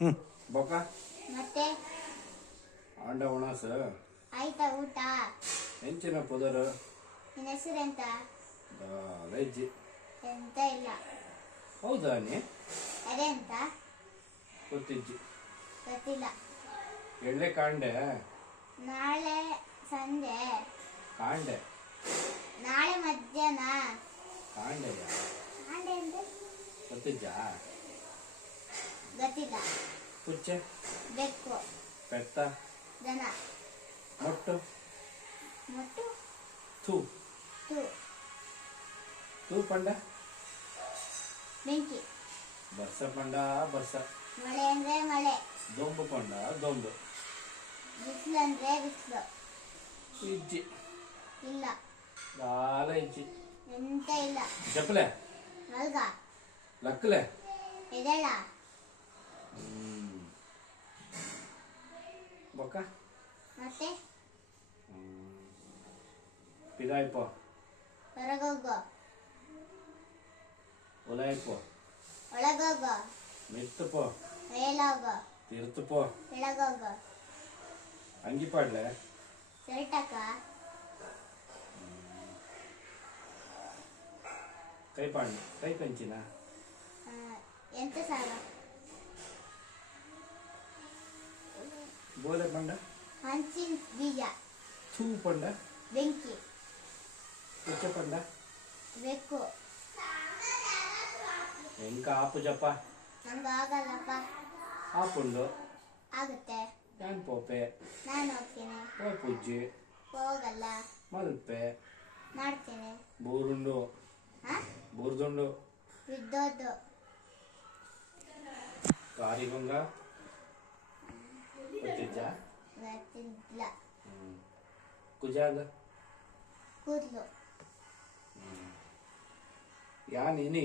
ಬೊಕ್ಕ ಮತ್ತೆ ಆಂಡ ಉಣಾಸ ಆಯ್ತಾ ಊಟ? ಹೆಂಚಿನ ಪುದರು ನಿನ್ನ ಹೆಸರೆಂತ? ವೆಜ್ಜಿ. ಎಂತ ಇಲ್ಲ. ಹೌದಾ ನೀ ಅದೆಂತ? ಗೊತ್ತಿಜ್ಜಿ. ಗೊತ್ತಿಲ್ಲ. ಎಳ್ಳೆ ಕಾಂಡೆ ನಾಳೆ ಸಂಜೆ. ಕಾಂಡೆ ನಾಳೆ ಮಧ್ಯಾಹ್ನ. ಕಾಂಡೆಯ ಕಾಂಡೆ ಅಂದ್ರೆ ಗೊತ್ತಿಜ್ಜಾ? ಗೊತ್ತಿಲ್ಲ. ಪುಚ್ಚೆ ಬೆಕ್ಕು. ಪೆತ್ತ ದನ. ಮೊಟ್ಟು ಮೊಟ್ಟು. ಥೂ ತು. ತೂ ಪಂಡ ಬೆಂಕಿ. ಬರ್ಸ ಪಂಡ ಬರ್ಸ. ಮಳೆ ಅಂದ್ರೆ ಮಳೆ. ದೊಂಬು ಪಂಡ ದೊಂಬು. ಬಿಸಿಲು ಅಂದ್ರೆ ಬಿಸಿಲು. ಇಜ್ಜಿ ಇಲ್ಲ. ಗಾಲ ಇಜ್ಜಿ. ಎಂತ ಇಲ್ಲ. ಚಪ್ಪಲೆ ಮಲ್ಗ. ಲಕ್ಕಲೆ ಎದಳ. ಬೊಕ್ಕ ಮತ್ತೆ ಪಿದಾಯ್ಪ ಹೊರಗೋಗು. ಒಲಾಯ್ಪ ಒಳಗೋಗು. ಮೆತ್ತಪ ಮೇಲೋಗು. ತಿರ್ತಪ ಕೆಳಗೋಗು. ಅಂಗಿ ಪಾಡ್ಲೆ ಶರ್ಟಕ್ಕ. ಕೈ ಪಾಡ್ಲೆ ಕೈ ಕಂಚಿನ ಎಂತ ಸಾಲ? ಬೋಲೆ ಪಂಡ ಹಂಚಿನ ಬೀಜ. ಥೂ ಪಂಡ ಬೆಂಕಿ. ಪುಚ್ಚ ಪಂಡ ಬೆಕ್ಕು. ಎಂಕ ಆಪು ಜಪ್ಪ ನಂಗೆ ಆಗಲ್ಲಪ್ಪ. ಆಪುಂಡು ಆಗುತ್ತೆ. ಯಾನ್ ಪೋಪೆ ನಾನು ಹೋಗ್ತೀನಿ. ಪೋ ಪುಜ್ಜಿ ಹೋಗಲ್ಲ. ಮಲ್ಪೆ ಮಾಡ್ತೇನೆ. ಬೂರುಂಡು ಬೂರ್ದುಂಡು ಬಿದ್ದೋದು. ಕಾರಿಗೊಂಗ ಗೊತ್ತಿಜ್ಜ? ಗೊತ್ತಿಲ್ಲ. ಕುಜಾಗ ಕೂದ್ಲು. ಯಾನ್ ಇನಿ